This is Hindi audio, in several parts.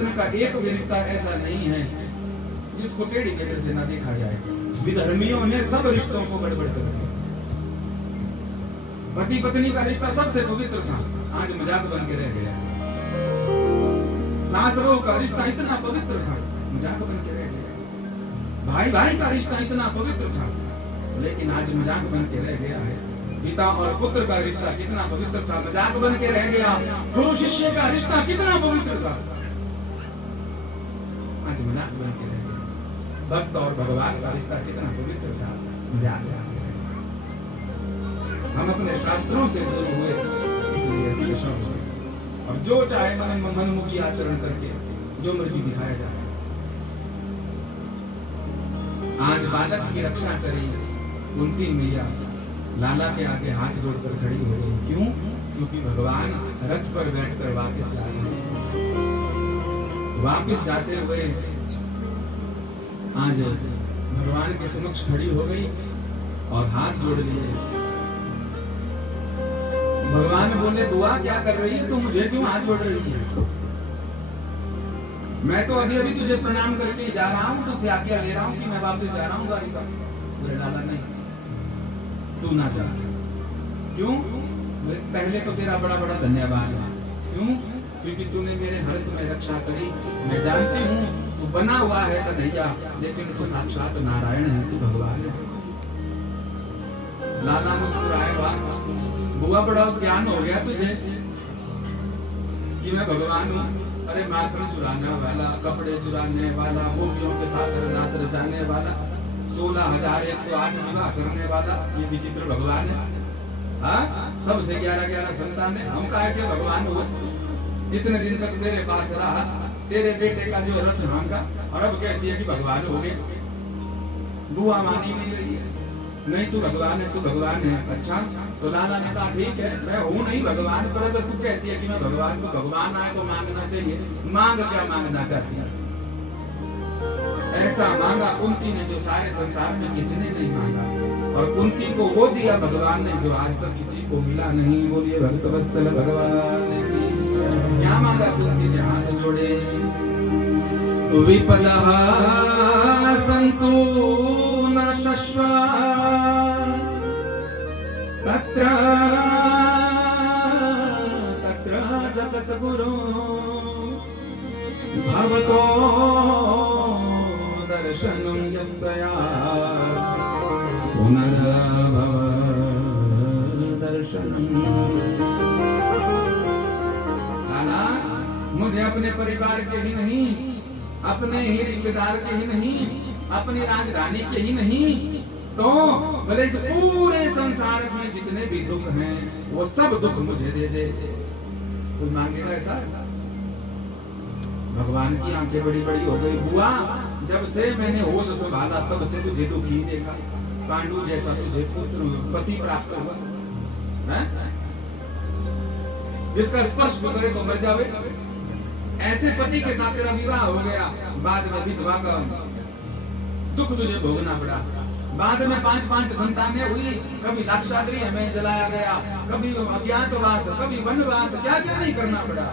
सनातन का एक भी रिश्ता ऐसा नहीं है जिसको टेढ़ी नजर से ना देखा जाए। विधर्मियों ने सब रिश्तों को गड़बड़ कर दिया। पति पत्नी का रिश्ता सबसे पवित्र था, आज मजाक बन के रह गया। सास बहू का रिश्ता इतना पवित्र था, मजाक बन के रह गया। भाई भाई का रिश्ता इतना पवित्र था, लेकिन आज मजाक बन के रह गया है। पिता और पुत्र का रिश्ता कितना पवित्र था, मजाक बन के रह गया। गुरु शिष्य का रिश्ता कितना पवित्र था, आज मजाक बन के रह गया। भक्त और भगवान का रिश्ता कितना पवित्र था, मजाक बन के रह गया। हम अपने शास्त्रों से दूर हुए, इसलिए ऐसी दशा हो गई। और जो चाहे मनमुखी आचरण करके जो मर्जी दिखाया जाए। आज बालक की रक्षा करी कुंती मैया लाला के आगे हाथ जोड़कर खड़ी हो गई। क्यों? क्योंकि भगवान रथ पर बैठकर वापस जा रहे हैं। वापस जाते हुए आज भगवान के समक्ष खड़ी हो गई और हाथ जोड़ लिए। भगवान बोले, बुआ क्या कर रही है तू, मुझे क्यों हाथ जोड़ रही है? मैं तो अभी अभी तुझे प्रणाम करके जा रहा हूँ, तुझसे आज्ञा ले रहा हूँ कि मैं वापस जा रहा हूँ द्वारिका। बोले, लाला नहीं, तू ना जा। क्यों? पहले तो तेरा बड़ा बड़ा धन्यवाद। क्यों? क्योंकि तूने मेरे हर्ष में रक्षा करी। मैं जानती हूँ तू बना हुआ है कन्हैया, लेकिन तू साक्षात नारायण है, तू भगवान है। लाला मुस्कुराए, वाह बुआ बड़ा ज्ञान हो गया तुझे कि मैं भगवान हूँ। अरे माखन चुराने वाला, कपड़े चुराने वाला, गोपियों के साथ रात रचाने वाला, 16,108 विवाह करने वाला, ये विचित्र भगवान है। हाँ, सबसे 11-11 संतान है। हम कहा के भगवान हुए, इतने दिन तक तेरे पास रहा, तेरे बेटे का जो रथ भांगा, और अब कहती है कि भगवान हो गए। बुआ मानी नहीं रही है, नहीं तू भगवान है, तू भगवान है। अच्छा, तो लाला ने कहा ठीक है, मैं हूँ नहीं भगवान, पर अगर तू कहती है कि मैं भगवान को, भगवान आए तो मांगना चाहिए। मांग क्या मांगना चाहती है? ऐसा मांगा कुंती ने जो सारे संसार में किसी ने नहीं मांगा, और कुंती को वो दिया भगवान ने जो आज तक किसी को मिला नहीं। बोलिए भक्त वत्सल भगवान की। क्या मांगा कुंती ने? हाथ जोड़े। विपलः सन्तु न शश्वा तत्र तत्र जगद्गुरो भवतो दर्शनं यत्सया पुनर्भव दर्शनम। लाला, मुझे अपने परिवार के ही नहीं, अपने ही रिश्तेदार के ही नहीं, अपनी राजधानी के ही नहीं, तो भले इस पूरे संसार में जितने भी दुख हैं वो सब दुख मुझे दे दे। कोई मांगेगा ऐसा? भगवान की आंखें बड़ी बड़ी हो गई। बुआ, जब से मैंने होश संभाला तब से तुझे दुख ही देखा। पांडु जैसा तुझे पुत्र पति प्राप्त हुआ है, जिसका स्पर्श करे तो मर जावे। ऐसे पति के साथ तेरा विवाह हो गया, बाद में विधवा का दुख तुझे भोगना पड़ा। बाद में 5-5 संतानें हुई, कभी लाक्षागृह में जलाया गया, कभी अज्ञातवास, कभी वनवास, क्या क्या नहीं करना पड़ा।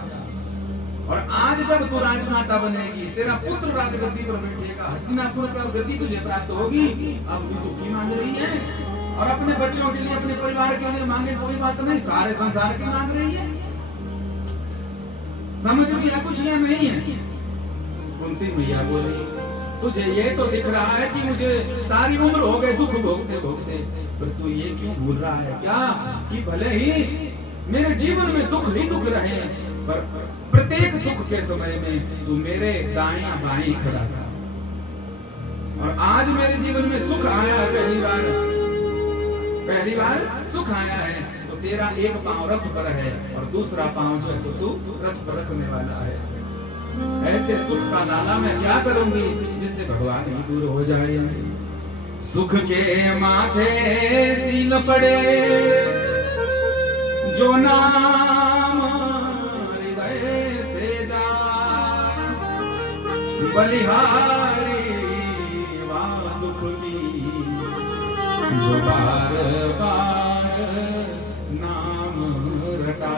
और आज जब तू राजमाता बनेगी, तेरा पुत्र राजगद्दी पर बैठेगा, हस्तिनापुर का गद्दी तुझे प्राप्त होगी, अब तू दुखी मांग रही है। और अपने बच्चों के लिए, अपने परिवार के लिए मांगे, कोई बात नहीं, सारे संसार की मांग रही है। समझ लिया कुछ या नहीं है? कुंती मैया बोली, तुझे ये तो दिख रहा है कि मुझे सारी उम्र हो गए दुख भोगते भोगते, पर तू ये क्यों भूल रहा है क्या कि भले ही मेरे जीवन में दुख ही दुख रहे, पर प्रत्येक दुख के समय में तू मेरे दायां बाएं खड़ा था। और आज मेरे जीवन में सुख आया, पहली बार सुख आया है, तो तेरा एक पांव रथ पर है और दूसरा पांव जो है तो तू रथ पर रखने वाला है। ऐसे सुख का लाला मैं क्या करूंगी जिससे भगवान ही दूर हो जाए। सुख के माथे सील पड़े, जो नाम हृदय से जाए, बलिहारी वहाँ दुख की, जो बार बार नाम रटा।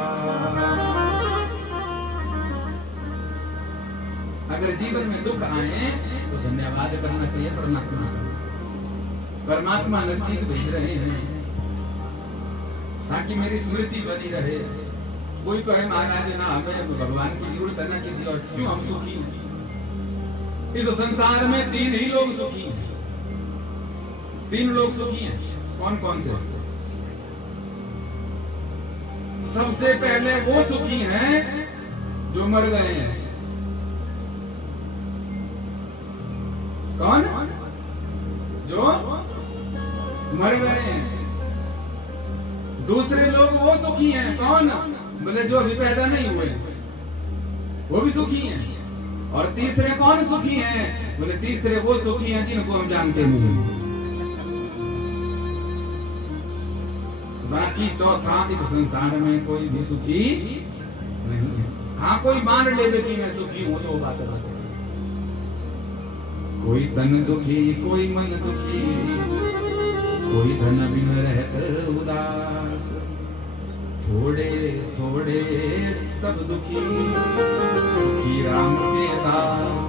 अगर जीवन में दुख आए तो धन्यवाद करना चाहिए परमात्मा का। परमात्मा नजदीक भेज रहे हैं ताकि मेरी स्मृति बनी रहे। कोई कहे महाराज ना हमें भगवान की जरूरत है ना किसी और, क्यों हम सुखी हैं। इस संसार में 3 ही लोग सुखी हैं। 3 लोग सुखी हैं। कौन कौन से? सबसे पहले वो सुखी हैं जो मर गए हैं। कौन? जो मर गए हैं। दूसरे लोग वो सुखी हैं। कौन? बोले जो अभी पैदा नहीं हुए, वो भी सुखी हैं। और तीसरे कौन सुखी हैं? बोले तीसरे वो सुखी हैं जिनको हम जानते नहीं। बाकी चौथा इस संसार में कोई भी सुखी नहीं है। हाँ, कोई मान ले कि मैं सुखी हूं तो बात है। कोई तन दुखी, कोई मन दुखी, कोई धन बिन रहत उदास, थोड़े थोड़े सब दुखी, सुखी राम के दास।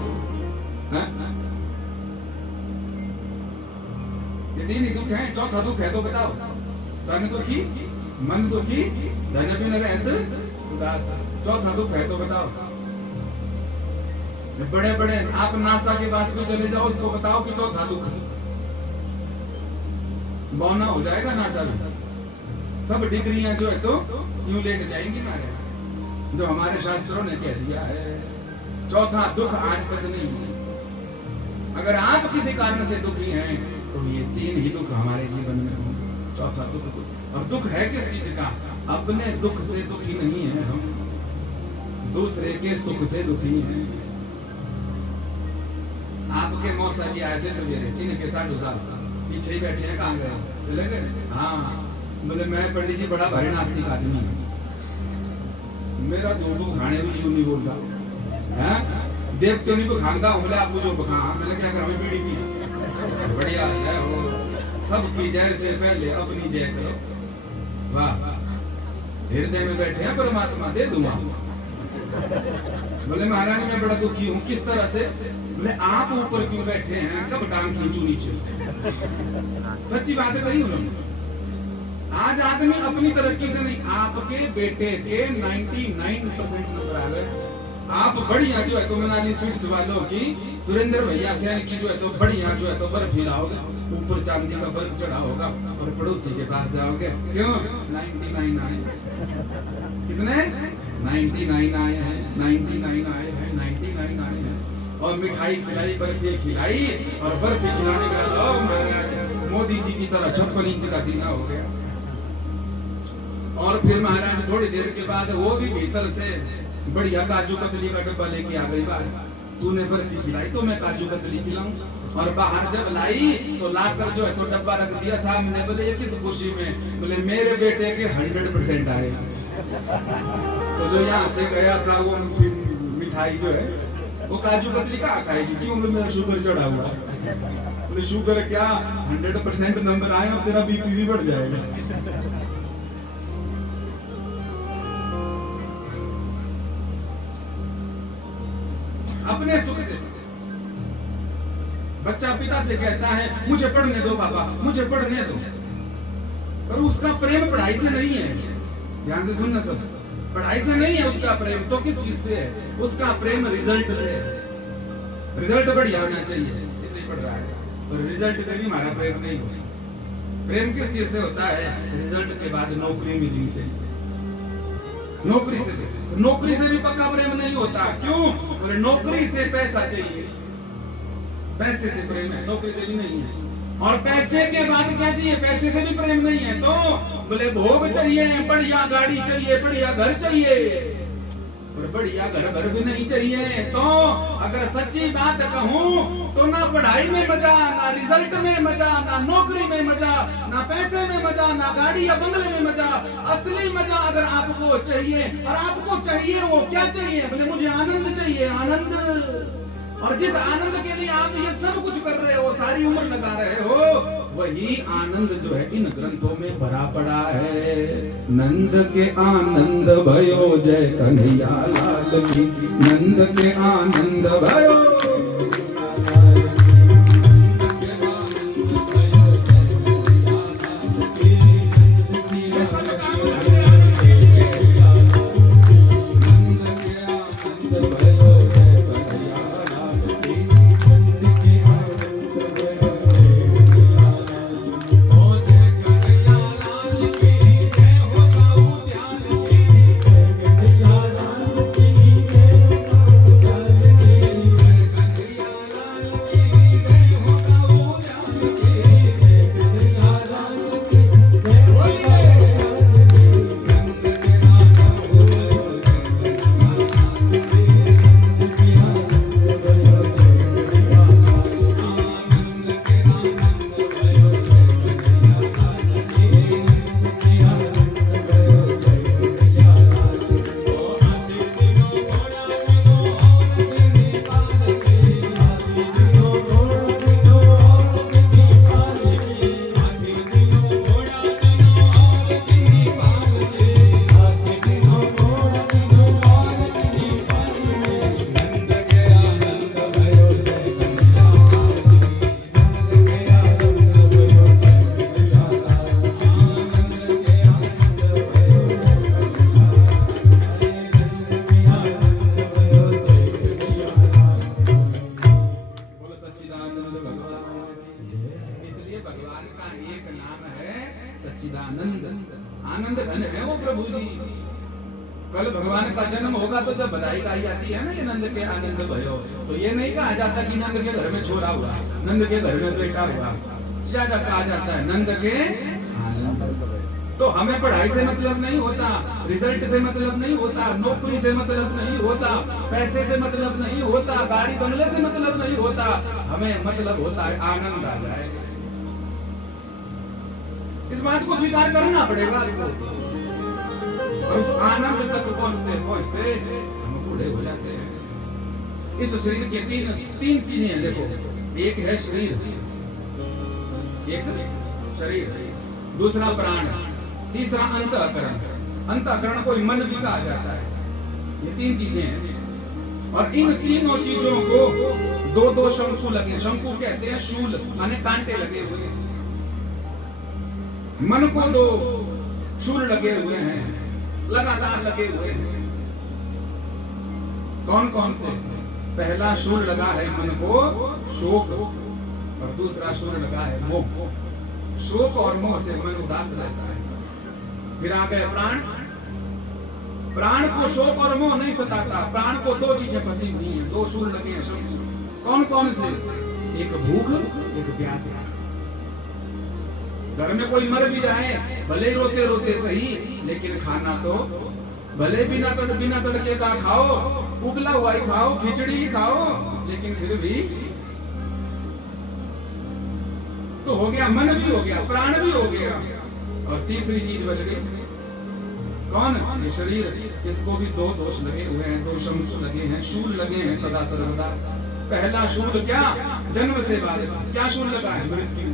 ये 3 ही दुख हैं। चौथा दुख है तो बताओ। तन दुखी, मन दुखी, धन बिन रहत उदास। चौथा दुख है तो बताओ। बड़े बड़े आप नासा के पास भी चले जाओ, उसको बताओ कि चौथा दुख। बौना हो जाएगा नासा भी। सब डिग्रियां जो है तो यूं लेट जाएंगी मारे। जो हमारे शास्त्रों ने कह दिया है चौथा दुख आज तक नहीं हुआ। अगर आप किसी कारण से दुखी हैं तो ये 3 ही दुख हमारे जीवन में होंगे। चौथा दुख। और दुख है किस चीज का? अपने दुख से दुखी नहीं है हम, दूसरे के सुख से दुखी हैं। आपके मौसा जी आए थे सवेरे, इनके 60 साल पीछे ही बैठे हैं। कहाँ गए? चले गए। हाँ, बोले मैं पंडित जी बड़ा भारी नास्तिक आदमी हूँ, मेरा दो खाने भी क्यों नहीं बोलता है, देव क्यों नहीं खानता हूँ। बोले आपको जो बखा, मैंने क्या करा, बीड़ी की बढ़िया है वो, सबकी जय से पहले अपनी जय करो। वाह, हृदय में बैठे हैं परमात्मा, दे दूंगा। बोले महाराज मैं बड़ा दुखी हूँ। किस तरह से? बोले आप ऊपर क्यों बैठे हैं, कब टांग खींचू नीचे। सच्ची बात है कही उन्होंने। आज आदमी अपनी तरक्की से नहीं, आपके बेटे के 99% नंबर आ गए। आप बढ़िया जो है तो मनाली स्वीट्स वालों की, सुरेंद्र भैया से की जो है तो बढ़िया जो है तो बर्फ हिलाओगे, ऊपर चांदी का बर्फ चढ़ा होगा और पड़ोसी के पास जाओगे। क्यों? 99 आए। कितने? 99 आए हैं, 99 आए हैं, 99 आए हैं। और मिठाई खिलाई, बर्फी खिलाई, और बर्फी खिलाने का महाराज मोदी जी की तरह 56 इंच का सीना हो गया। और फिर महाराज थोड़ी देर के बाद वो भी भीतर से बढ़िया काजू कतली का डब्बा लेके आ गई। बात तूने बर्फी खिलाई तो मैं काजू कतली खिलाऊं। और बाहर जब लाई तो लाकर जो है तो डब्बा रख दिया सामने। बोले ये किस खुशी में? बोले मेरे बेटे के 100% आए। तो जो यहाँ से गया था वो मिठाई जो है वो काजू कतली का खाएगी, क्यों? मेरा शुगर चढ़ा हुआ। बोले शुगर क्या, 100% नंबर आए और तेरा बीपी भी बढ़ जाएगा। अपने सुख से बच्चा पिता से कहता है मुझे पढ़ने दो पापा, मुझे पढ़ने दो, पर उसका प्रेम पढ़ाई से नहीं है। ध्यान से सुनना सब, पढ़ाई से नहीं है उसका प्रेम, तो किस चीज से है? उसका प्रेम रिजल्ट से है। रिजल्ट बढ़िया होना चाहिए इसलिए पढ़ रहा है, और रिजल्ट से भी हमारा प्रेम नहीं होता। प्रेम किस चीज से होता है? रिजल्ट के बाद नौकरी मिलनी चाहिए। नौकरी से भी पक्का प्रेम नहीं होता। क्यों? बोले नौकरी से पैसा चाहिए, पैसे से प्रेम है, नौकरी से भी नहीं है। और पैसे के बाद क्या चाहिए? पैसे से भी प्रेम नहीं है। तो बोले भोग चाहिए, बढ़िया गाड़ी चाहिए, बढ़िया घर चाहिए, और बढ़िया घर भी नहीं चाहिए। तो अगर सच्ची बात कहूं तो ना पढ़ाई में मजा, ना रिजल्ट में मजा, ना नौकरी में मजा, ना पैसे में मजा, ना गाड़ी या बंगले में मजा। असली मजा अगर आपको चाहिए, और आपको चाहिए वो क्या चाहिए? बोले मुझे आनंद चाहिए, आनंद। और जिस आनंद के लिए आप ये सब कुछ कर रहे हो, सारी उम्र लगा रहे हो, वही आनंद जो है इन ग्रंथों में भरा पड़ा है। नंद के आनंद भयो जय कन्हैया लाल की, नंद के आनंद भयो आनंद घन है वो प्रभु जी। कल भगवान का जन्म होगा तो जब बधाई गाई जाती है ना, ये नंद के आनंद भयो, तो ये नहीं कहा जाता कि नंद के घर में छोरा हुआ, नंद के घर में बेटा हुआ, ज्यादा कहा जाता है नंद के आनंद। तो हमें पढ़ाई से मतलब नहीं होता, रिजल्ट से मतलब नहीं होता, नौकरी से मतलब नहीं होता, पैसे से मतलब नहीं होता, गाड़ी बंगले से मतलब नहीं होता, हमें मतलब होता है आनंद आ जाए। इस बात को स्वीकार करना पड़ेगा और उस आनंद तक पहुंचते पहुंचते हम बूढ़े हो जाते हैं। इस शरीर की तीन चीजें हैं, देखो, एक है शरीर, एक शरीर, दूसरा प्राण, तीसरा अंतःकरण। अंतःकरण को मन भी कहा जाता है। ये तीन चीजें हैं और इन तीनों चीजों को दो दो शंकु लगे, शंकु कहते हैं शूल माने कांटे लगे हुए हैं। मन को दो शूल लगे हुए हैं, लगातार लगे हुए हैं। कौन कौन से? पहला शूल लगा है मन को शोक और दूसरा शूल लगा है मोह। शोक और मोह से मन उदास रहता है। फिर आ गए प्राण। प्राण को शोक और मोह नहीं सताता। प्राण को दो चीजें फंसी हुई हैं, दो शूल लगे हैं शंकु। कौन कौन से? एक भूख, एक प्यास। घर में कोई मर भी जाए, भले रोते रोते सही, लेकिन खाना तो भले बिना तड़के का खाओ, उबला हुआ ही खाओ, खिचड़ी ही खाओ, लेकिन फिर भी तो हो गया, मन भी हो गया, प्राण भी हो गया। और तीसरी चीज बच गई, कौन? ये शरीर। इसको भी दो दोष लगे हुए हैं, दो शंकु लगे हैं, शूल लगे हैं सदा सर्वदा। पहला शूल क्या? जन्म से बाद क्या शूल लगा है? मृत्यु।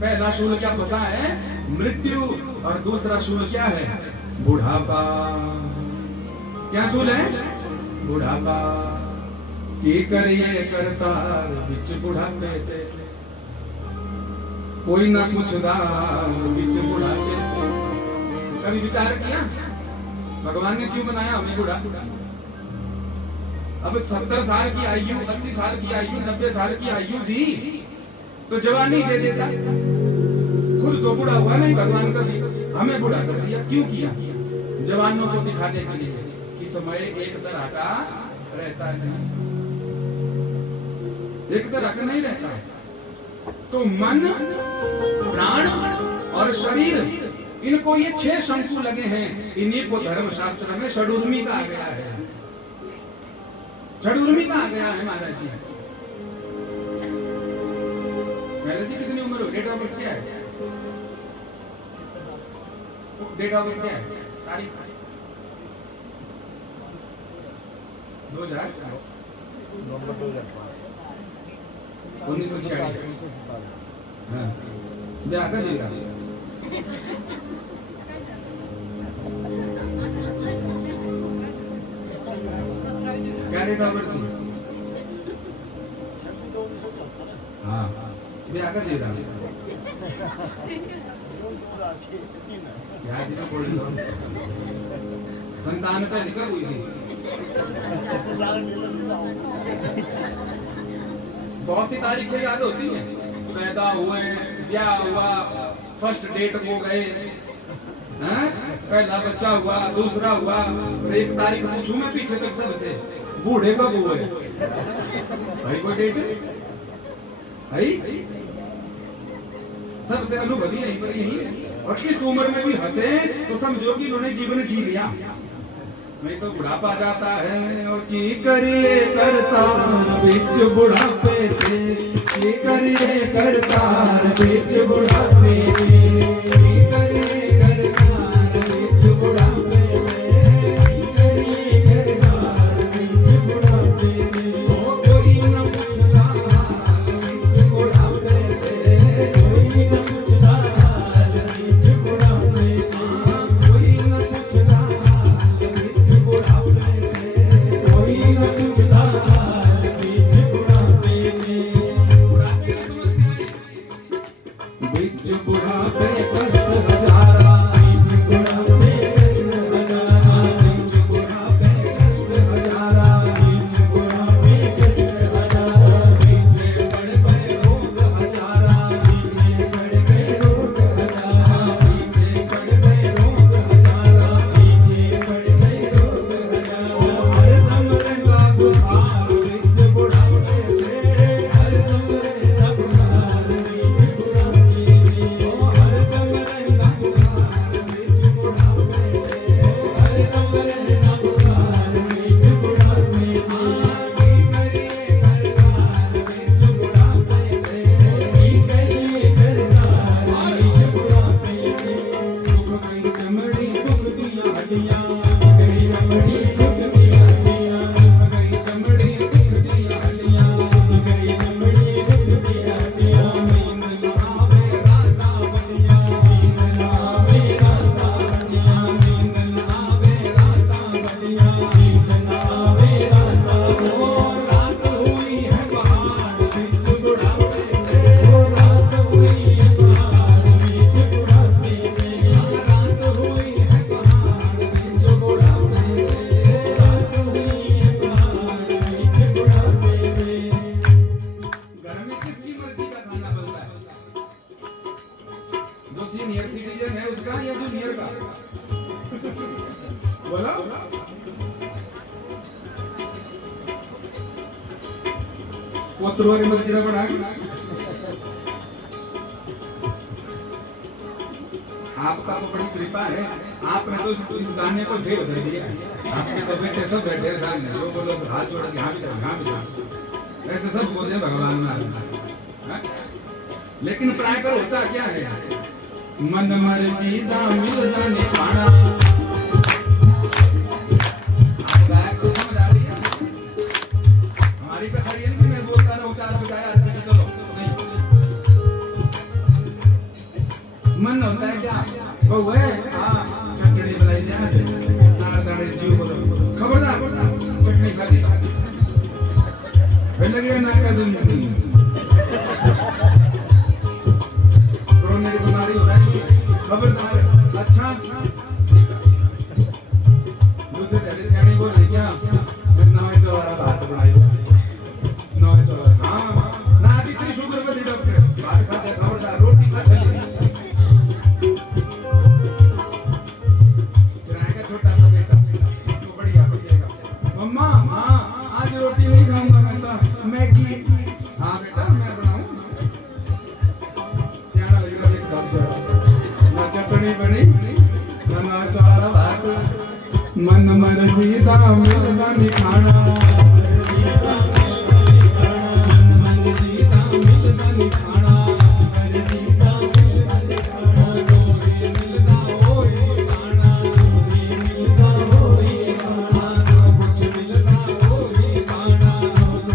पहला शूल क्या फंसा है? मृत्यु। और दूसरा शूल क्या है? बुढ़ापा। क्या शूल है? बुढ़ापा। की करिए करता बिच बुढ़ापे थे, कोई ना पूछदा बिच बुढ़ापे थे। कभी विचार किया भगवान ने क्यों बनाया हमें बूढ़ा? अब 70 साल की आयु, 80 साल की आयु, 90 साल की आयु दी तो जवानी दे देता। खुद तो बूढ़ा हुआ नहीं भगवान, कभी हमें बूढ़ा कर दिया। क्यों किया? जवानों को दिखाने के लिए कि समय एक तरह का रहता है, एक तरह का नहीं रहता है। तो मन, प्राण और शरीर, इनको ये 6 शंकु लगे हैं। इन्हीं को धर्मशास्त्र में षडूर्मी कहा गया है। षडूर्मी कहा गया है महाराज जी। महाराज जी कितनी उम्र हो? डेट ऑफ बर्थ क्या है? डेट ऑफ बर्थ क्या है? तारीख 2000। 1946 हाँ ब्याह कर दिया क्या डेट ऑफ बर्थ थी हाँ ब्याह कर दिया यार जी तो बोल दो संतान पे निकल हुई थी बहुत सी तारीखें याद होती हैं पैदा हुए ब्याह हुआ फर्स्ट डेट हो गए हैं पहला बच्चा हुआ दूसरा हुआ और एक तारीख पूछूं मैं पीछे तक सबसे बूढ़े कब हुए भाई कोई डेट है सबसे अनुभवी यहीं पर यही है और इस उम्र में भी हंसे तो समझो कि इन्होंने जीवन जी लिया नहीं तो बुढ़ापा जाता है और की करिए करता बीच बुढ़ापे थे की करिए करता बीच बुढ़ापे की करिए करता बीच बुढ़ापे की करिए करता बीच बुढ़ापे ओ कोई न पूछता बीच बुढ़ापे कोई न पूछता बीच बुढ़ापे कोई न पूछता पोतरोरे मर्जी बना आपका तो बड़ी कृपा है आपने तो इस गाने को ढेर कर दिया आपके तो बेटे सब बैठे सामने लोग बोलो हाथ जोड़ के यहाँ भी जा ऐसे सब बोलते हैं भगवान में लेकिन प्राय कर होता क्या है मन मर्जी दा मिलदा निभाना मन होता है क्या बहु है हाँ चटनी बनाई दे तारा तारे जीव बोलो खबरदार चटनी खाती फिर लगे ना कर दूँ कोरोना की बीमारी हो रही है खबरदार अच्छा दूसरे तेरे सियानी बोल रही क्या फिर नवे चौरा बात बनाई नवे चौरा हाँ ना अभी तेरी शुगर बदली डॉक्टर बात खाते खबरदार रोटी खा चली मन मर्जी दा मिलदा निखाना मन मर्जी दा मिलदा निखाना मर्जी दा मिलदा निखाना गोरे मिलदा होए गाना गोरे मिलदा होए गाना जो कुछ मिलदा होए गाना जो कुछ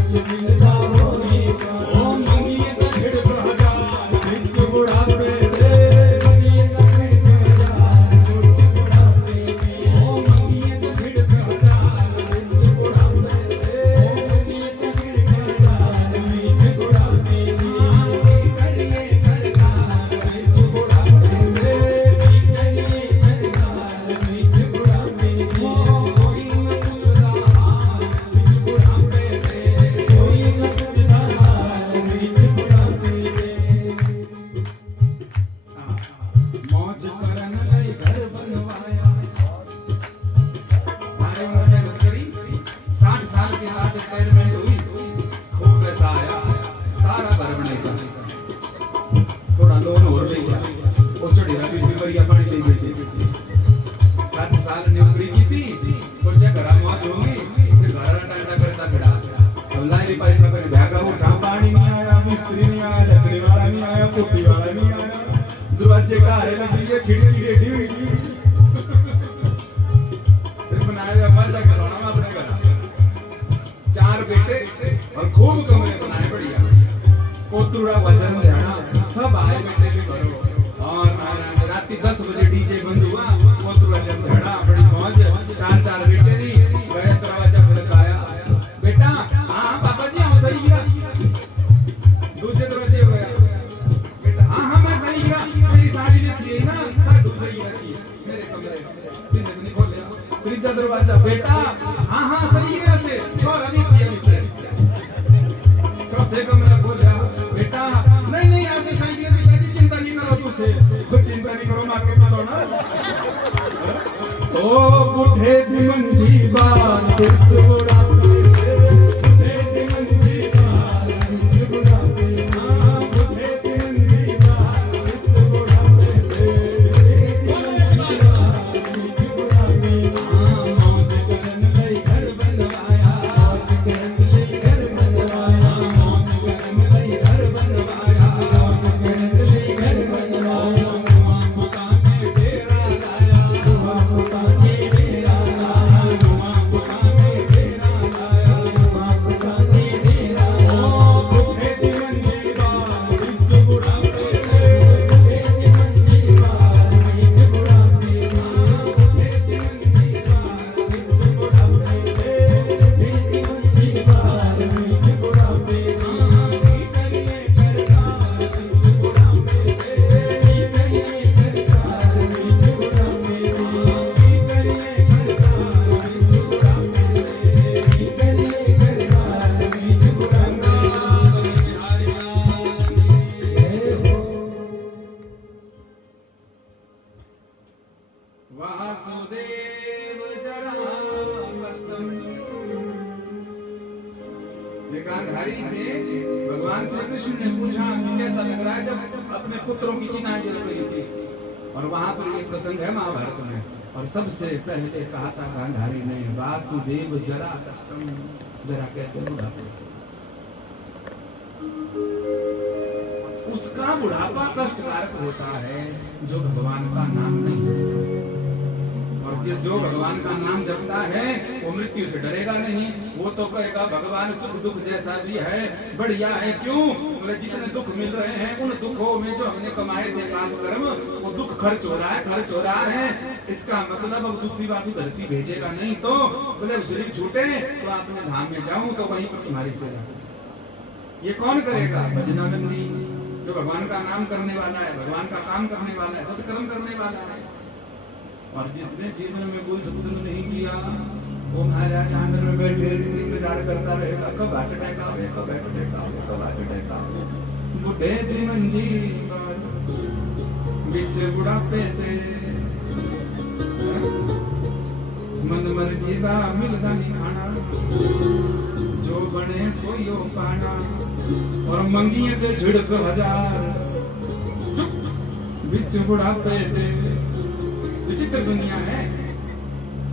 अल्लाह री पाइप में कभी भागा वो काम पानी नहीं आया, मिस्त्री नहीं आया, लकड़ी वाला नहीं आया, पुट्टी वाला नहीं आया, दरवाजे का आरे लगी है, खिड़की रेडी हुई थी। फिर बनाया हुआ मजा के सोना में अपने घर 4 बेटे और खूब कमरे बनाए बढ़िया, पोतुड़ा वजन देना सब आए बेटे के घरों। और रात 10 बजे डीजे बंद हुआ, पोतुड़ा वजन देना बड़ी मौज, 4 बेटे री बड़े दरवाजा खड़काया, बेटा हाँ पापा जी हम सही गिरा, दूसरे दरवाजे गया, बेटा हाँ मैं सही गिरा, मेरी साड़ी जो थी ना साड़ी सही गिरा थी मेरे कमरे, दिन नहीं खोले, तीसरा दरवाजा, बेटा हाँ सही गिरा से छोरा नहीं किया मित्र, चौथे कमरा खोला, बेटा नहीं ऐसे सही गिरा पिताजी चिंता नहीं करो, तुझसे कुछ चिंता नहीं करो, माँ के सोना। ओ बुढ़े दिमंजी बाल बिच बुढ़ापे, बुढ़े दिमंजी बाल बिच बुढ़ापे, हाँ बुढ़े दिमंजी बाल बिच बुढ़ापे, हाँ मौज करन लई घर बनवाया, मौज करन लई घर बनवाया, मौज करन लई घर बनवाया, मौज करन लई घर बनवाया, मकाने डेरा लाया, मकाने डेरा लाया, मकाने डेरा लाया, मकाने डेरा लाया। ओ बुढ़े दिमंजी बाल बिच बुढ़ापे, बुढ़े दिमंजी बाल बिच बुढ़ापे, हाँ बुढ़े दिमंजी बाल बिच बुढ़ापे, बुढ़े दिमंजी बाल बिच बुढ़ापे, हाँ की करिए करतार बिच बुढ़ापे, की करिए करतार बिच बुढ़ापे, हाँ की करिए करतार बिच बुढ़ापे, की करिए करतार बिच बुढ़ापे। बिहारी लाल की वासुदेव जरा कष्टम। गांधारी से भगवान श्री कृष्ण ने पूछा कि कैसा लग रहा है जब अपने पुत्रों की चिनाई जल रही थी, और वहां पर ये प्रसंग है महाभारत में, और सबसे पहले कहा था गांधारी ने वासुदेव जरा कष्टम, जरा कहते हैं बुढ़ापा, उसका बुढ़ापा कष्टकारक होता है जो भगवान का नाम नहीं जपता, और जो भगवान का नाम जपता है वो मृत्यु से डरेगा नहीं, वो तो कहेगा भगवान सुख दुख जैसा भी है बढ़िया है, क्यों बोले जितने दुख मिल रहे हैं उन दुखों में जो हमने कमाए थे काम कर्म वो दुख खर्च हो रहा है, इसका मतलब अब दूसरी बात धरती भेजेगा नहीं, तो बोले शरीर छूटे तो अपने धाम में जाऊं तो वहीं पर तुम्हारी सेवा, ये कौन करेगा? भजनानंदी, जो भगवान का नाम करने वाला है, भगवान का काम करने वाला है, सत्कर्म करने वाला है। और जिसने जीवन में कोई सत्संग नहीं किया वो महाराज आंध्र में बैठे इंतजार करता रहेगा, कब हार्ट अटैक आवे, कब हार्ट अटैक आवे, कब हार्ट अटैक आवे। बुढ़े दिमंजी बिच बुढ़ापे ते मन मर्जीदा मिलदा नहीं खाना, जो बने सोयो पाना, और मंगिए ते झिड़क 1000 बिच बुढ़ापे ते। विचित्र दुनिया है,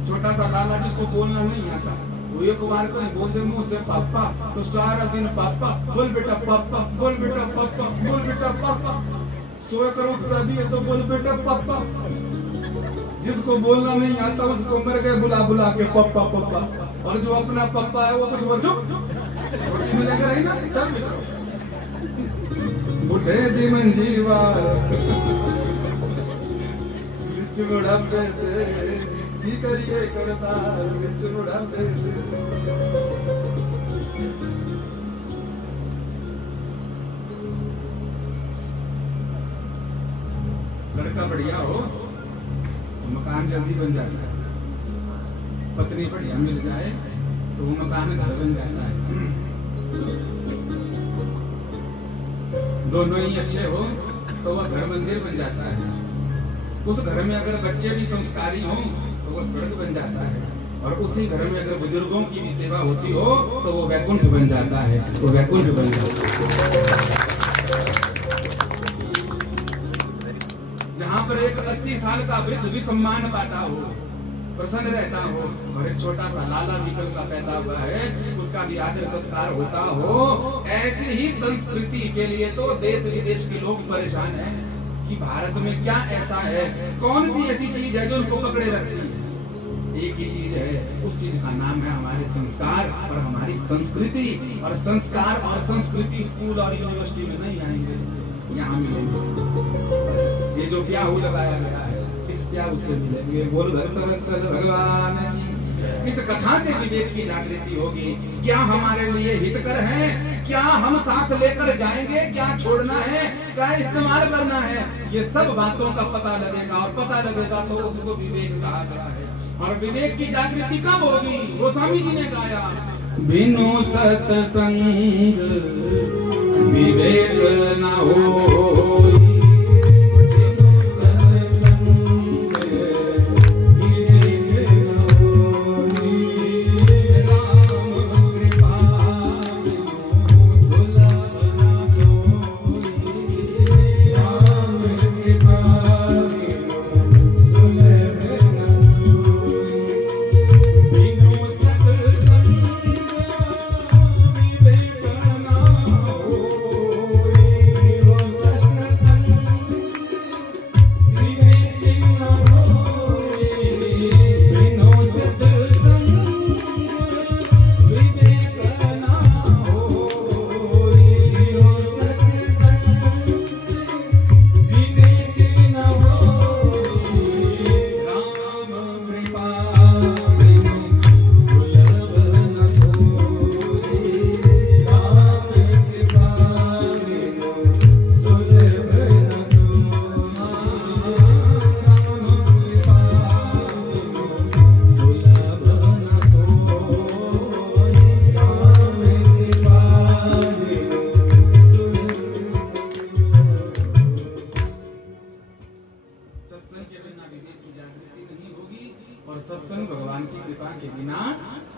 छोटा सा लाला जिसको बोलना नहीं आता, वो एक बार कोई बोल दे मुंह से पापा तो सारा दिन पापा बोल बेटा पापा, बोल बेटा पापा, बोल बेटा पापा, सोए करो उठता भी है तो बोल बेटा पापा। जिसको बोलना नहीं आता उसको मर गए बुला बुला के पापा पापा, और जो अपना पापा है वो कुछ बोल रोटी मिलेगा रही ना, चल बुढ़े दिमंजी बिच बुढ़ापे ते की करिए करतार बिच बुढ़ापे ते। लड़का बढ़िया हो तो मकान जल्दी बन जाता है, पत्नी बढ़िया मिल जाए तो वो मकान घर बन जाता है, दोनों ही अच्छे हो तो वह घर मंदिर बन जाता है, उस घर में अगर बच्चे भी संस्कारी हों तो वो स्वर्ग बन जाता है, और उसी घर में अगर बुजुर्गों की भी सेवा होती हो तो वो वैकुंठ बन जाता है, वो वैकुंठ बन जाता है। जहां पर एक 80 साल का वृद्ध भी सम्मान पाता हो, प्रसन्न रहता हो, और एक छोटा सा लाला भी कल का पैदा हुआ है, उसका भी आदर सत्कार होता हो। ऐसी ही संस्कृति के लिए तो देश विदेश के लोग परेशान हैं कि भारत में क्या ऐसा है, कौन सी ऐसी चीज है जो उनको पकड़े रखती है। एक ही चीज है, उस चीज का नाम है हमारे संस्कार और हमारी संस्कृति। और संस्कार और संस्कृति स्कूल और यूनिवर्सिटी में नहीं आएंगे, यहाँ मिलेंगे। ये जो प्याऊ लगाया गया है, इस प्याऊ से मिलेंगे। बोल भगवान की। इस कथा से विवेक की जागृति होगी। क्या हमारे लिए हितकर है, क्या हम साथ लेकर जाएंगे, क्या छोड़ना है, क्या इस्तेमाल करना है, ये सब बातों का पता लगेगा। और पता लगेगा तो उसको विवेक कहा गया है। और विवेक की जागृति कब होगी? गोस्वामी जी ने गाया, बिनु सत्संग विवेक न होई। सत्संग भगवान की कृपा के बिना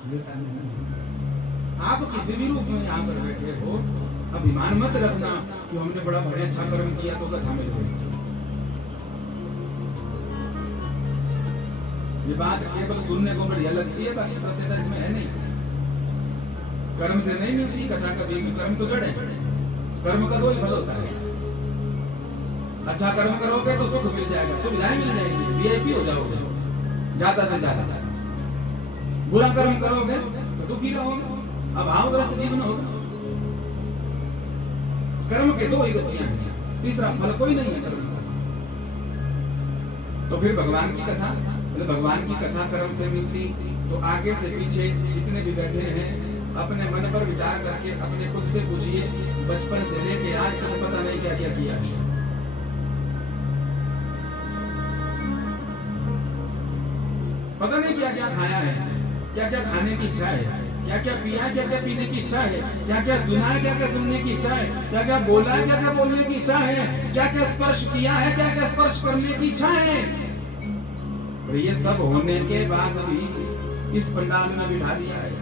मिलता नहीं। आप किसी भी रूप में यहाँ पर बैठे हो, अभिमान मत रखना कि हमने बड़ा बड़े अच्छा कर्म किया तो कथा मिल गई। ये बात केवल सुनने को बढ़िया लगती है, बाकी सत्यता इसमें है नहीं। कर्म से नहीं मिलती कथा कभी भी। कर्म तो जड़ है, कर्म का कोई फल होता है। अच्छा कर्म करोगे तो सुख मिल जाएगा, सुविधाएं मिल जाएगी, वीआईपी हो जाओगे ज्यादा से ज्यादा। बुरा कर्म करोगे तो दुखी रहोगे, अभावग्रस्त जीवन होगा। कर्म के दो ही गतियां हैं, तीसरा फल कोई नहीं है कर्म का। तो फिर भगवान की कथा, मतलब भगवान की कथा कर्म से मिलती तो आगे से पीछे जितने भी बैठे हैं अपने मन पर विचार करके अपने खुद से पूछिए, बचपन से लेके आज तक पता नहीं क्या क्या किया है। पता नहीं क्या क्या खाया है, क्या क्या खाने की इच्छा है, क्या क्या पिया है, क्या क्या पीने की इच्छा है, क्या क्या सुना है, क्या क्या सुनने की इच्छा है, क्या क्या बोला है, क्या क्या बोलने की इच्छा है, क्या क्या स्पर्श किया है, क्या क्या स्पर्श करने की इच्छा है। और ये सब होने के बाद भी इस पंडाल में बिठा दिया है।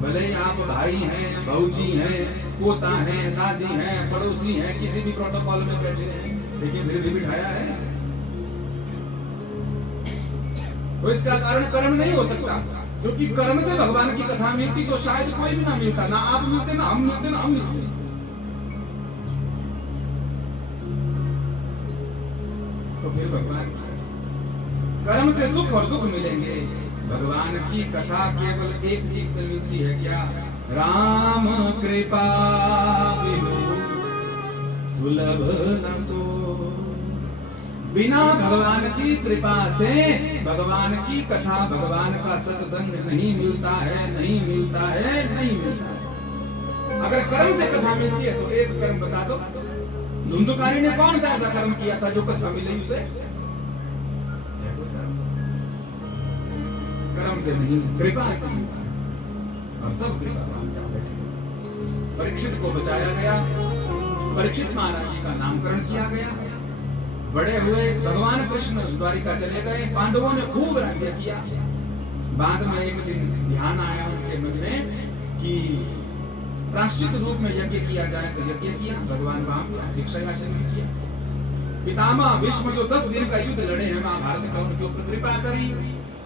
भले ही आप भाई हैं, बहूजी हैं, पोता हैं, दादी हैं, पड़ोसी हैं, किसी भी प्रोटोकॉल में बैठे हैं, लेकिन फिर भी बिठाया है। तो इसका कारण कर्म नहीं हो सकता, क्योंकि कर्म से भगवान की कथा मिलती तो शायद कोई भी ना मिलता, ना आप मिलते, ना हम मिलते, ना हम मिलते। तो फिर भगवान कर्म से सुख और दुख मिलेंगे। भगवान की कथा केवल एक चीज से मिलती है, क्या? राम कृपा बिनु सुलभ न सो। बिना भगवान की कृपा से भगवान की कथा, भगवान का सत्संग नहीं मिलता है, नहीं मिलता है, नहीं मिलता है। अगर कर्म से कथा मिलती है तो एक कर्म बता दो, धुंधुकारी ने कौन सा ऐसा कर्म किया था जो कथा मिली उसे? कर्म से नहीं, कृपा से मिलता है। और सब कृपा परीक्षित को बचाया गया, परीक्षित महाराज जी का नामकरण किया गया, बड़े हुए, भगवान कृष्ण द्वारिका चले गए, पांडवों ने खूब राज्य किया। बाद में एक दिन ध्यान आया उनके मन में कि प्रायश्चित रूप में यज्ञ किया जाए, तो यज्ञ किया। भगवान वहां पे भिक्षा याचन किया। पितामह भीष्म जो 10 दिन का युद्ध लड़े हैं महाभारत का, उनके ऊपर कृपा करी।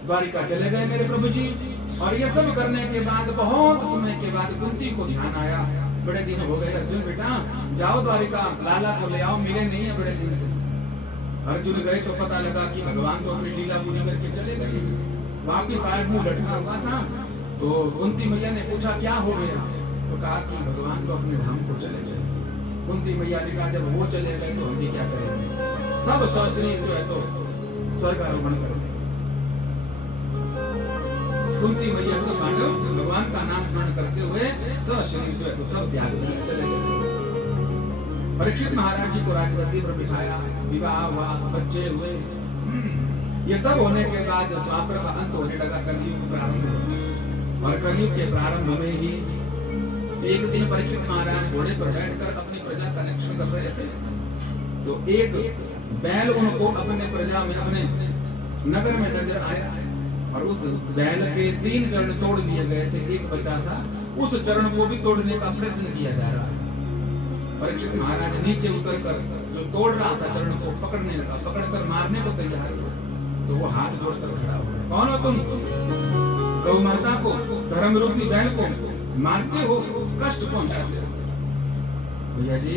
द्वारिका चले गए मेरे प्रभु जी। और ये सब करने के बाद बहुत समय के बाद कुंती को ध्यान आया, बड़े दिन हो गए अर्जुन बेटा, जाओ द्वारिका, लाला को ले आओ, मिले नहीं है बड़े दिन से। अर्जुन गए तो पता लगा कि भगवान तो अपनी लीला पूरी करके चले गए। वापिस आए, मुंह लटका हुआ था। तो कुंती मैया ने पूछा क्या हो गया, तो कहा कि भगवान तो अपने धाम को चले गए। कुंती मैया ने कहा जब वो चले गए तो हम भी क्या करेंगे, सब सौसरी जो है तो स्वर्ग आरोहण कर दे। कुंती मैया सब पांडव भगवान का नाम स्मरण करते हुए सशरीर जो है तो सब त्याग करके चले गए। परीक्षित महाराज जी को राजगद्दी पर बिठाया, विवाह हुआ, बच्चे हुए। ये सब होने के बाद द्वापर का अंत होने लगा, कलयुग प्रारंभ हुआ। और कलयुग के प्रारंभ में ही एक दिन परीक्षित महाराज घोड़े पर बैठकर अपनी प्रजा का रक्षण कर रहे थे। तो एक बैल उनको अपने प्रजा में, अपने नगर में नजर आया और उस बैल के 3 चरण तोड़ दिए गए थे, एक बचा था, उस चरण को भी तोड़ने का प्रयत्न किया जा रहा है। परीक्षित महाराज नीचे उतरकर जो तोड़ रहा था चरण को पकड़ने लगा, पकड़कर मारने को तैयार हुआ। तो वो हाथ जोड़कर खड़ा हुआ, कौन हो तुम? गौ माता को, धर्म रूपी बैल को मारते हो, कष्ट पहुंचाते हो। भैया जी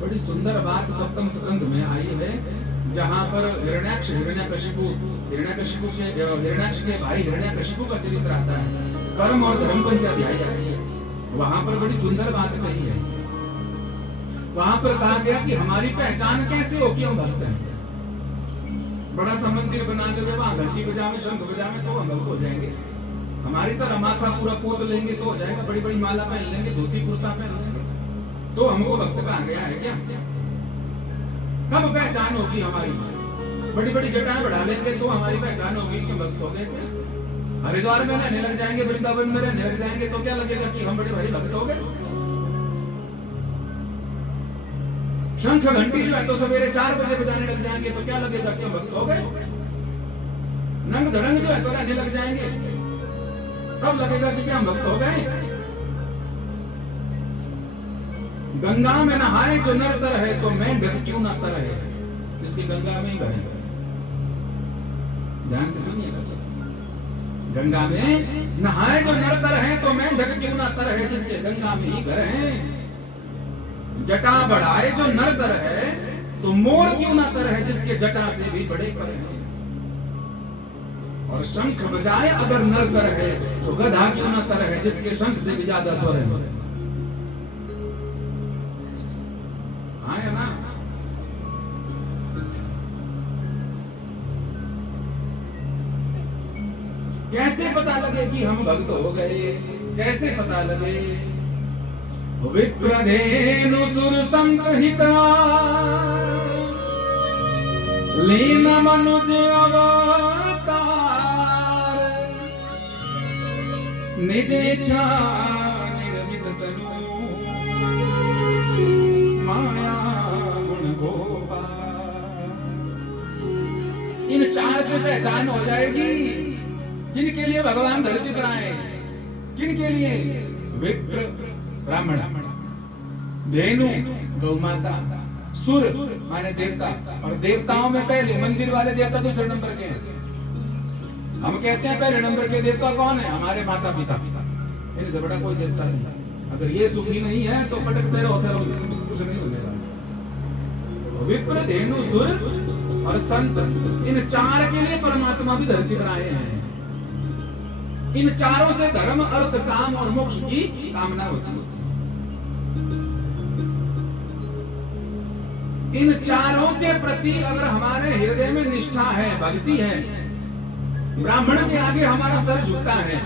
बड़ी सुंदर बात सप्तम स्कंध में आई है, जहां पर हिरण्याक्ष के भाई हिरण्याकशिपु का चरित्र आता है, कर्म और धर्म पंचाध्याय जाती है। वहां पर बड़ी सुंदर बात कही है। वहां पर कहा गया कि हमारी पहचान कैसे हो कि हम भक्त हैं। बड़ा सा मंदिर बना देवे, वहां घंटी बजावे, शंख बजावे तो हम भक्त हो जाएंगे। हमारी तरह माथा पूरा पोत लेंगे तो हो जाएगा, बड़ी बड़ी माला पहन लेंगे, धोती कुर्ता पहन लेंगे तो हमको भक्त कहा गया है क्या? कब पहचान होगी हमारी? बड़ी बड़ी जटाएं बढ़ा लेंगे तो हमारी पहचान होगी कि भक्त हो गए क्या? हरिद्वार में रहने लग जाएंगे, वृंदावन में रहने लग जाएंगे तो क्या लगेगा कि हम बड़े भारी भक्त हो गए? शंख घंटी जो है तो सवेरे 4 बजे बजाने लग जाएंगे तो क्या लगेगा कि हम भक्त हो गए? नंग धड़ंग जो है तो रहने लग जाएंगे तब लगेगा कि क्या हम भक्त हो गए? गंगा में नहाए जो नर तर है तो मेंढक क्यों ना तर है, जिसकी गंगा में ही बहे। ध्यान से सुनिएगा सब। गंगा में नहाए जो नर तर है तो मेंढक क्यों ना तर है, जिसके गंगा में ही घर है। जटा बढ़ाए जो नर तर है तो मोर क्यों ना तर है, जिसके जटा से भी बड़े पर है। और शंख बजाए अगर नर तर है तो गधा क्यों ना तर है, जिसके शंख से भी ज्यादा स्वर है। है ना? कैसे पता लगे कि हम भक्त हो गए? कैसे पता लगे? विप्रधेनु सुर संत हिता लीन मनुज अवतार निज इच्छा निर्मित तनु माया गुण गोपाल। इन 4 से पहचान हो जाएगी जिनके लिए भगवान धरती पर आए। किनके लिए? विप्र ब्राह्मण, धेनु गौ माता, सुर माने देवता। और देवताओं में पहले मंदिर वाले देवता दूसरे नंबर के हैं। हम कहते हैं पहले नंबर के देवता कौन है? हमारे माता पिता। इनसे बड़ा कोई देवता नहीं। अगर ये सुखी नहीं है तो पटकते रहो, सर कुछ नहीं होने वाला। विप्र, धेनु, सुर और संत, इन 4 के लिए परमात्मा भी धरती पर आए हैं। इन 4 से धर्म, अर्थ, काम और मोक्ष की कामना होती है। इन 4 के प्रति अगर हमारे हृदय में निष्ठा है, भक्ति है, ब्राह्मण के आगे हमारा सर झुकता है,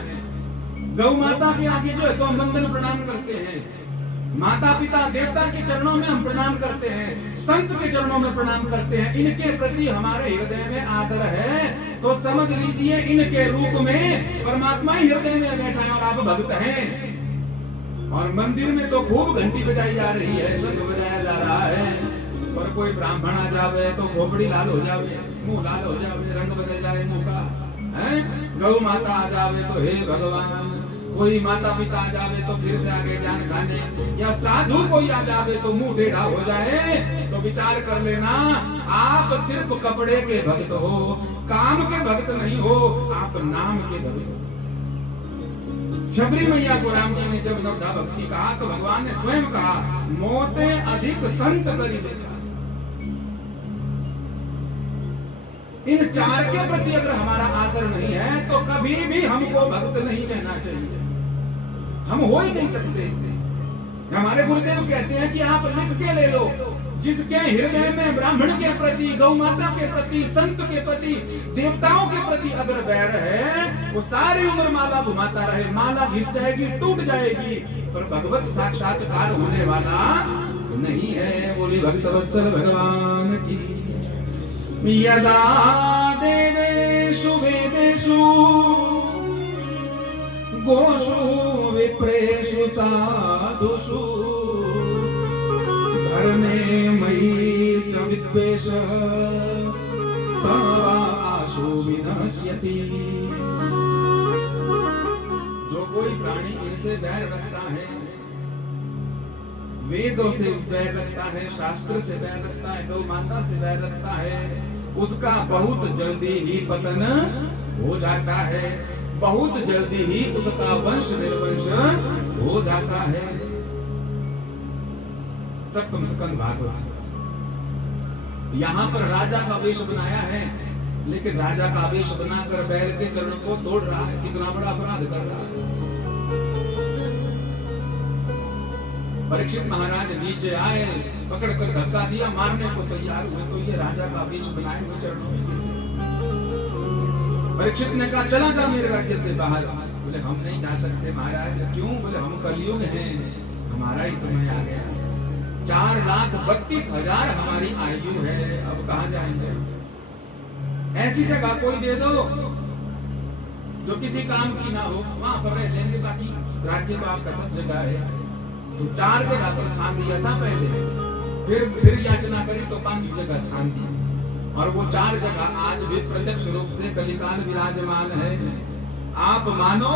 गौ माता के आगे जो है तो हम वंदन प्रणाम करते हैं, माता पिता देवता के चरणों में हम प्रणाम करते हैं, संत के चरणों में प्रणाम करते हैं, इनके प्रति हमारे हृदय में आदर है, तो समझ लीजिए इनके रूप में परमात्मा ही हृदय में बैठा है और आप भक्त हैं। और मंदिर में तो खूब घंटी बजाई जा रही है, शंख बजाया जा रहा है, पर कोई ब्राह्मण आ जावे तो खोपड़ी लाल हो जावे, मुंह लाल हो जावे, रंग बदल जाए मुंह का, है? गौ माता आ जावे तो हे भगवान, कोई माता पिता आ जावे तो फिर से आगे जान खाने, या साधु कोई आ जावे तो मुंह टेढ़ा हो जाए तो विचार कर लेना, आप सिर्फ कपड़े के भक्त हो, काम के भक्त नहीं हो, आप नाम के भक्त हो। शबरी मैया को राम जी ने जब नवधा भक्ति कहा तो भगवान ने स्वयं कहा, मोते अधिक संत करी देखा। इन चार के प्रति अगर हमारा आदर नहीं है तो कभी भी हमको भक्त नहीं कहना चाहिए, हम हो ही नहीं सकते। हमारे गुरुदेव कहते हैं कि आप लिख के ले लो, जिसके हृदय में ब्राह्मण के प्रति, गौ माता के प्रति, संत के प्रति, देवताओं के प्रति अगर बैर है, वो सारी उम्र माला घुमाता रहे, माला घिस जाएगी, टूट जाएगी, पर भगवत साक्षात्कार होने वाला नहीं है। बोली भक्त वत्सल भगवान की। यदा देवेषु वेदेषु गोषु विप्रेषु साधुषु धर्मे मयि च विद्वेष सर्वाशु विनश्यति। जो कोई प्राणी इनसे बैर रखता है, वेदों से बैर रखता है, शास्त्र से बैर रखता है, गौ माता से बैर रखता है, उसका बहुत जल्दी ही पतन हो जाता है, बहुत जल्दी ही उसका वंश निर्वंश हो जाता है। सप्तम स्कंद भागवत। यहाँ पर राजा का वेश बनाया है, लेकिन राजा का वेश बनाकर बैल के चरणों को तोड़ रहा है, कितना बड़ा अपराध कर रहा है। परीक्षित महाराज नीचे आए, पकड़कर धक्का दिया, मारने को तैयार हुए तो ये राजा का वेश बनाए हुए चरणों में गिर गए। परीक्षित ने कहा, चला जा मेरे राज्य से बाहर। बोले हम नहीं जा सकते महाराज। क्यों? बोले हम कलयुग हैं, हमारा ही समय आ गया, 4,32,000 हमारी आयु है, अब कहाँ जाएंगे। ऐसी जगह कोई दे दो जो किसी काम की ना हो, वहां पर रह लेंगे, बाकी राज्य तो आपका सब जगह है। तो 4 जगह पर स्थान दिया था पहले, फिर याचना करी तो 5 जगह स्थान दिया, और वो 4 जगह आज भी प्रत्यक्ष रूप से कलिकाल विराजमान है। आप मानो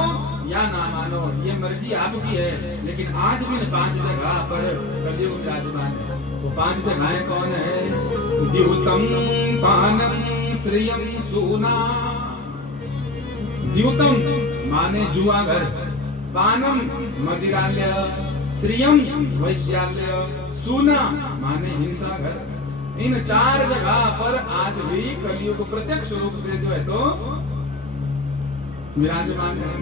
या ना मानो, ये मर्जी आपकी है, लेकिन आज भी 5 जगह पर कलियुग विराजमान है। वो 5 जगहें कौन है? द्युतम पानम श्रियम सूना। द्युतम माने जुआ घर, पानम मदिरालय, श्रियम वैश्यालय, सूना माने हिंसा घर। इन 4 जगह पर आज भी कलियुग प्रत्यक्ष रूप से जो है तो विराजमान है।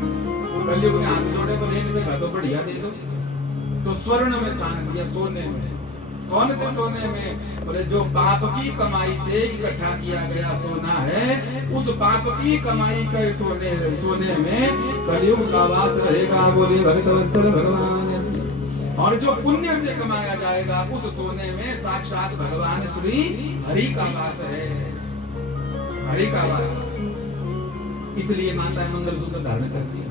कलियुग ने हाथ जोड़े, पर एक जगह तो बढ़िया दे दो, तो स्वर्ण में स्थान दिया, सोने में। कौन से सोने में? बोले जो पाप की कमाई से इकट्ठा किया गया सोना है, उस पाप की कमाई के सोने में कलियुग का वास रहेगा। बोले भक्त वत्सल भगवान। और जो पुण्य से कमाया जाएगा, उस सोने में साक्षात भगवान श्री हरि का वास है, हरि का वास। इसलिए माता मंगलसूत्र धारण करती है।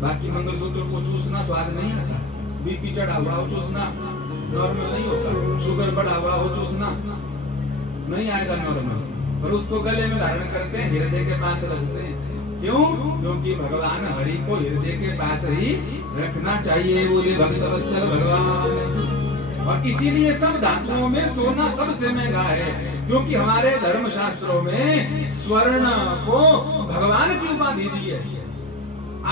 बाकी मंगलसूत्र को चूसना स्वाद नहीं आता, बीपी चढ़ा हुआ हो चूसना नॉर्मल नहीं होगा, शुगर बढ़ा हुआ हो चूसना नहीं आएगा नॉर्मल, पर उसको गले में धारण करते हैं, हृदय के पास रखते हैं। क्यों? क्योंकि भगवान हरि को हृदय के पास ही रखना चाहिए। बोले भक्त वत्सल भगवान। और इसीलिए सब धातुओं में सोना सबसे महंगा है, क्योंकि हमारे धर्म शास्त्रों में स्वर्ण को भगवान की उपाधि दी है।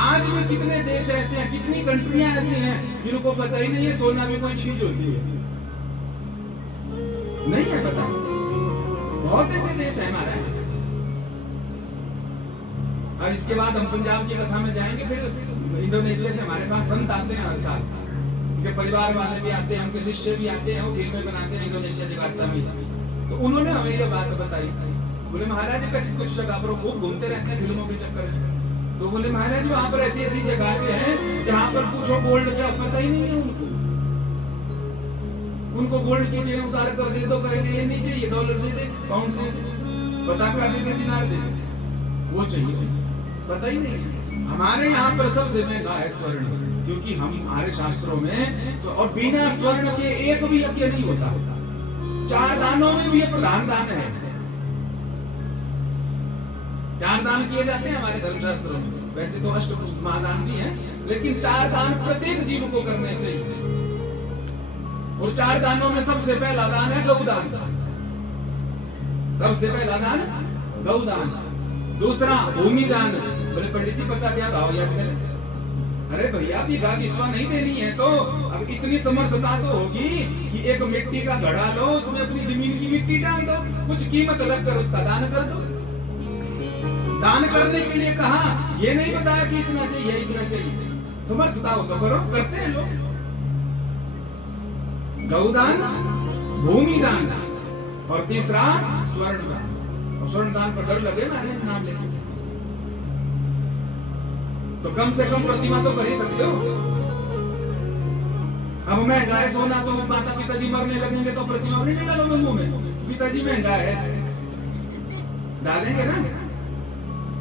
आज भी कितने देश ऐसे हैं, कितनी कंट्रियां ऐसी हैं जिनको पता ही नहीं है सोना भी कोई चीज होती है, नहीं है पता। बहुत ऐसे देश है हमारे। और इसके बाद हम पंजाब की कथा में जाएंगे, फिर इंडोनेशिया से हमारे पास संत आते हैं हर साल, उनके परिवार वाले भी आते हैं, उनके शिष्य भी आते हैं, वो फिल्में बनाते हैं इंडोनेशिया जकार्ता में। तो उन्होंने हमें ये बात बताई, बोले महाराज कुछ जगह पर खूब घूमते रहते हैं फिल्मों के चक्कर में। तो बोले महाराज वहां पर ऐसी ऐसी जगह पे हैं जहां पर पूछो गोल्ड क्या, पता ही नहीं है उनको गोल्ड की चेन उतार कर दे दो, कहेंगे ये नहीं चाहिए, डॉलर दे दे, पाउंड दे दे, पता कर दे दे, दिनार दे दे, वो चाहिए, पता ही नहीं। हमारे यहाँ पर सबसे महंगा है स्वर्ण, क्योंकि हम हमारे शास्त्रों में और बिना स्वर्ण के एक भी यज्ञ नहीं होता। 4 दानों में भी ये प्रधान दान है, 4 दान किए जाते हैं हमारे धर्मशास्त्रों में। वैसे तो अष्ट महादान भी हैं, लेकिन 4 दान प्रत्येक जीव को करने चाहिए। और तो 4 दानों में सबसे पहला दान है गौदान। सबसे पहला दान गौदान। दूसरा भूमि दान। बोले पंडित जी पता क्या भाव आजकल? अरे भैया बीघा बिस्वा नहीं देनी है तो अब इतनी समर्थता तो होगी कि एक मिट्टी का घड़ा लो, उसमें अपनी जमीन की मिट्टी डाल दो, कुछ कीमत लग कर उसका दान कर दो। दान करने के लिए कहा, ये नहीं बताया कि इतना चाहिए इतना चाहिए। समर्थता हो तो करो, करते हैं लोग। गौदान, भूमि दान और तीसरा स्वर्ण दान। और स्वर्ण दान पर डर लगे ना नाम लेके, तो कम से कम प्रतिमा तो कर ही सकते हो। अब महंगा है सोना, तो माता पिताजी मरने लगेंगे तो प्रतिमा नहीं डालोगे मुंह में? पिताजी महंगा है, डालेंगे ना।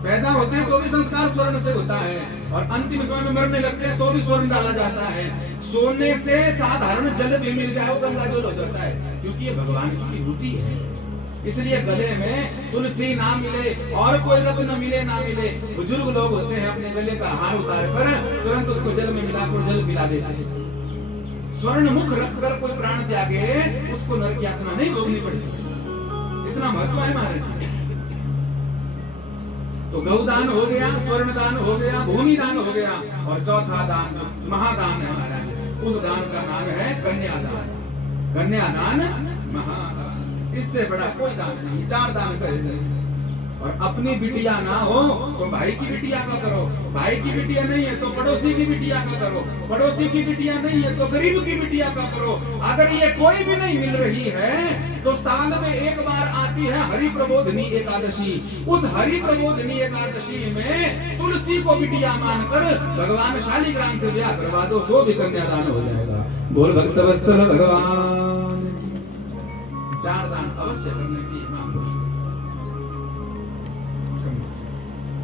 पैदा होते हैं तो भी संस्कार स्वर्ण से होता है, और अंतिम समय में मरने लगते हैं तो भी स्वर्ण डाला जाता है। सोने से साधारण जल भी मिल जाए वो गंगा जल हो जाता है, क्योंकि ये भगवान की विभूति है। इसलिए गले में तुलसी ना मिले और कोई रत्न मिले ना मिले, बुजुर्ग लोग होते हैं अपने गले का हार उतार कर तुरंत उसको जल में मिलाकर जल पिला देते हैं। स्वर्ण मुख रखकर कोई प्राण त्यागे उसको नरक यातना नहीं भोगनी पड़ती। इतना महत्व है महाराज। तो गौदान हो गया, स्वर्ण दान हो गया, भूमि दान हो गया, और चौथा दान जो महादान है महाराज, उस दान का नाम है कन्यादान। कन्यादान महादान, इससे बड़ा कोई दान नहीं। 4 दान करे। और अपनी बिटिया ना हो तो भाई की बिटिया का करो, भाई की बिटिया नहीं है तो पड़ोसी की बिटिया का करो, पड़ोसी की बिटिया नहीं है तो गरीब की बिटिया का करो। अगर ये कोई भी नहीं मिल रही है तो साल में एक बार आती है हरि प्रबोधनी एकादशी। उस हरि प्रबोधनी एकादशी में तुलसी को बिटिया मानकर भगवान शालिग्राम से ब्याह करवा दो, सो भी कन्यादान हो जाएगा। बोल भक्त वत्सल भगवान। 4 दान अवश्य करने चाहिए महापुरुष।